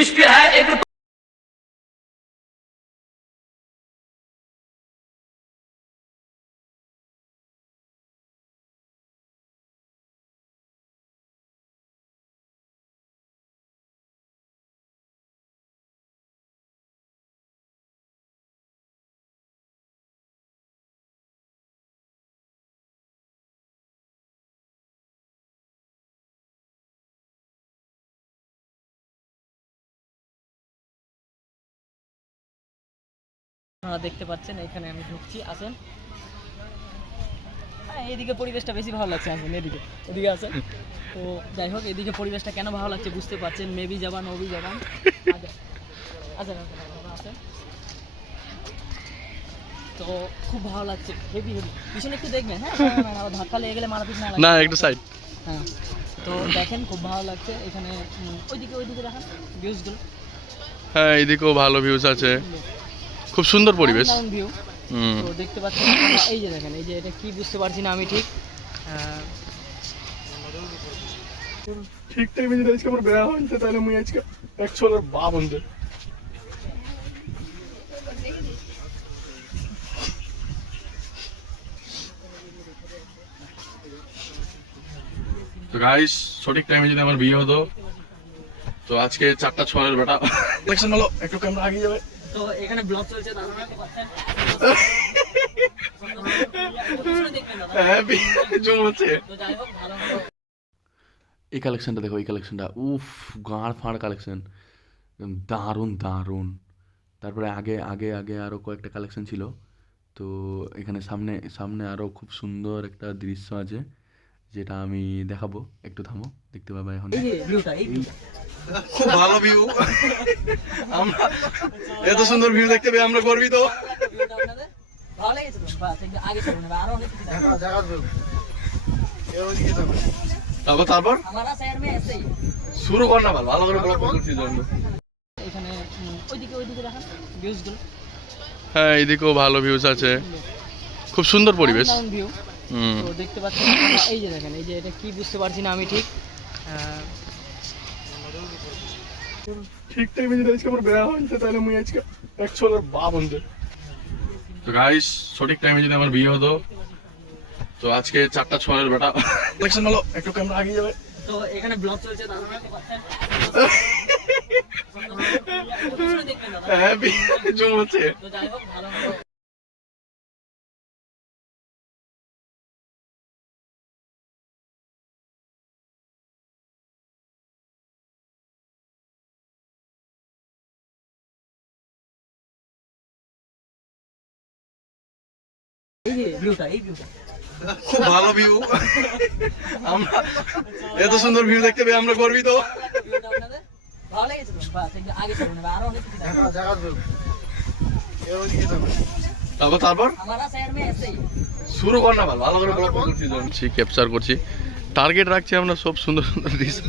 इश्क है एक। আপনারা দেখতে পাচ্ছেন এখানে আমি ঢুকছি, আসেন। হ্যাঁ, এইদিকে পরিবেশটা বেশি ভালো লাগছে, আসেন এদিকে, এদিকে আসেন। তো যাই হোক, এদিকে পরিবেশটা কেন ভালো লাগছে বুঝতে পারছেন। মেবি যাবান ওবি যাবান, আসেন আসেন। তো খুব ভালো লাগছে, হেভি হেভি। পিছনে একটু দেখবেন, হ্যাঁ, আবার ধাক্কা লেগে গেলে মারাপিট না লাগে। না, একটু সাইড। হ্যাঁ, তো দেখেন খুব ভালো লাগছে এখানে। ওইদিকে দেখেন ভিউজগুলো। হ্যাঁ, এদিকেও ভালো ভিউজ আছে, খুব সুন্দর পরিবেশ। ভিউ তো দেখতে পাচ্ছেন। এই যে দেখেন, এই যে এটা কি বুঝতে পারছি না আমি ঠিক। ঠিক টাইমে যদি আজকে আমার বেড়া হইছে তাহলে মুই আজকে একচুয়ালি বাপ হইছে। তো গাইস, সঠিক টাইমে যদি আমার বিয়ে হতো তো আজকে 4টা 6 বেটা কালেকশন হলো। একটু ক্যামেরা আগে যাবে। তো এখানে ব্লগ চলছে, দাদা পাচ্ছেন। হ্যাঁ, জুম হচ্ছে। তো যাই হোক, ভালো। এই কালেকশনটা দেখো, এই কালেকশনটা উফ, গাঁড় ফাঁড় কালেকশন, দারুণ দারুণ। তারপরে আগে আগে আগে আরও কয়েকটা কালেকশন ছিল। তো এখানে সামনে সামনে আরও খুব সুন্দর একটা দৃশ্য আছে, যেটা আমি দেখাবো। একটু থামো, দেখতে পাবে এখন। এই যে ভিউটা, এই ভিউটা খুব ভালো ভিউ। আমরা এত সুন্দর ভিউ দেখতে পেয়ে আমরা গর্বিত। আপনাদের ভালো লেগেছে তো? বাস, একটু আগে চলুন, আরো অনেক কিছু দেখাবো। তারপর हमारा शहर में ऐसे ही শুরু কর না, ভালো করে ব্লগ করছি জন্য। এখানে ওইদিকে দেখেন ভিউজগুলো। হ্যাঁ, এদিকেও ভালো ভিউজ আছে, খুব সুন্দর পরিবেশ। ভিউ তো দেখতে পাচ্ছেন। এই যে দেখেন, এই যে এটা কি বুঝতে পারছি না আমি ঠিক। ঠিক টাইমে যদি আজকে আমার বেড়া হইছে তাহলে মুই আজকে একচুয়ালি বাপ হইছে। তো গাইস, সঠিক টাইমে যদি আমার বিয়ে হতো তো আজকে 4টা 6 বেটা কালেকশন হলো। একটু ক্যামেরা আগে যাবে। তো এখানে ব্লগ চলছে, দাদা পাচ্ছেন। হ্যাঁ, জুম হচ্ছে। তো যাই হোক, ভালো। এই যে ভিউটা, এই ভিউটা খুব ভালো ভিউ। আমরা এত সুন্দর ভিউ দেখতে পেয়ে আমরা গর্বিত। আপনাদের ভালো লেগেছে তো? বাস, একটু আগে চলুন, আরো অনেক কিছু দেখাবো। তারপর हमारा शहर में ऐसे ही শুরু কর না, ভালো করে ব্লগ করছি জন্য। ক্যাপচার করছি, টার্গেট রাখছি আমরা সব সুন্দর সুন্দর দৃশ্য।